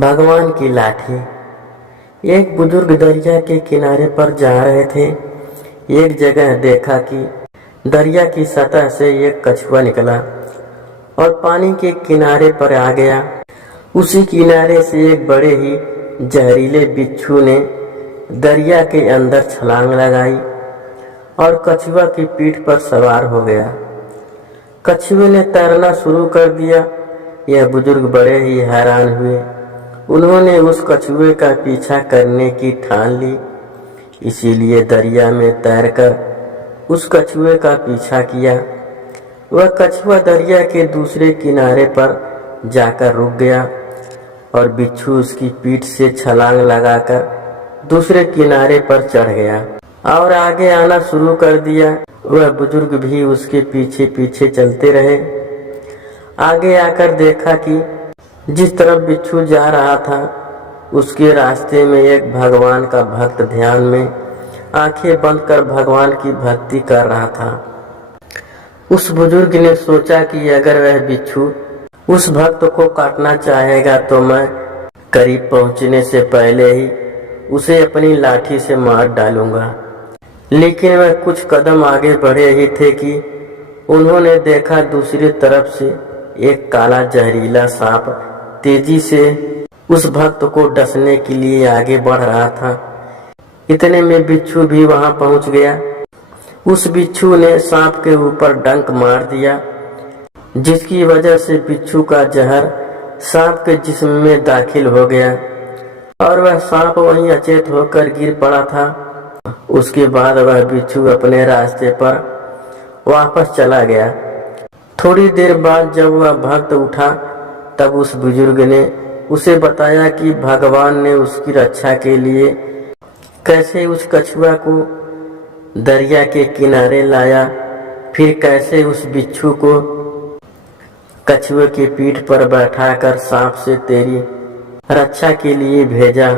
भगवान की लाठी। एक बुजुर्ग दरिया के किनारे पर जा रहे थे। एक जगह देखा कि दरिया की सतह से एक कछुआ निकला और पानी के किनारे पर आ गया। उसी किनारे से एक बड़े ही जहरीले बिच्छू ने दरिया के अंदर छलांग लगाई और कछुआ की पीठ पर सवार हो गया। कछुए ने तैरना शुरू कर दिया। यह बुजुर्ग बड़े ही हैरान हुए। उन्होंने उस कछुए का पीछा करने की ठान ली, इसीलिए दरिया में तैरकर उस कछुए का पीछा किया। वह कछुआ दरिया के दूसरे किनारे पर जाकर रुक गया और बिच्छू उसकी पीठ से छलांग लगाकर दूसरे किनारे पर चढ़ गया और आगे आना शुरू कर दिया। वह बुजुर्ग भी उसके पीछे पीछे चलते रहे। आगे आकर देखा कि जिस तरफ बिच्छू जा रहा था उसके रास्ते में एक भगवान का भक्त ध्यान में आंखें बंद कर भगवान की भक्ति कर रहा था। उस बुजुर्ग ने सोचा कि अगर वह बिच्छू उस भक्त को काटना चाहेगा तो मैं करीब पहुंचने से पहले ही उसे अपनी लाठी से मार डालूंगा। लेकिन वह कुछ कदम आगे बढ़े ही थे कि उन्होंने देखा दूसरी तरफ से एक काला जहरीला सांप तेजी से उस भक्त को डसने के लिए आगे बढ़ रहा था। इतने में बिच्छू भी वहां पहुंच गया। उस बिच्छू ने सांप के ऊपर डंक मार दिया, जिसकी वजह से बिच्छू का जहर सांप के जिस्म में दाखिल हो गया और वह सांप वहीं अचेत होकर गिर पड़ा था। उसके बाद वह बिच्छू अपने रास्ते पर वापस चला गया। थोड़ी देर बाद जब वह भक्त उठा तब उस बुजुर्ग ने उसे बताया कि भगवान ने उसकी रक्षा के लिए कैसे उस कछुआ को दरिया के किनारे लाया, फिर कैसे उस बिच्छू को कछुए की पीठ पर बैठाकर सांप से तेरी रक्षा के लिए भेजा।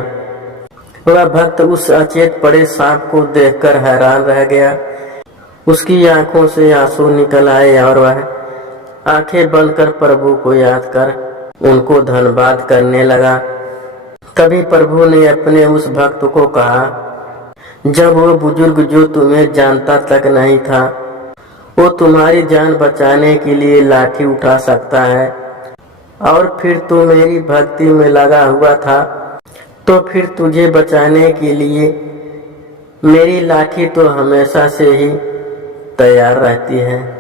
वह भक्त उस अचेत पड़े सांप को देखकर हैरान रह गया। उसकी आंखों से आंसू निकल आए और वह आंखें बंद कर प्रभु को याद कर उनको धन्यवाद करने लगा। तभी प्रभु ने अपने उस भक्त को कहा, जब वो बुजुर्ग जो तुम्हें जानता तक नहीं था वो तुम्हारी जान बचाने के लिए लाठी उठा सकता है और फिर तू मेरी भक्ति में लगा हुआ था, तो फिर तुझे बचाने के लिए मेरी लाठी तो हमेशा से ही तैयार रहती है।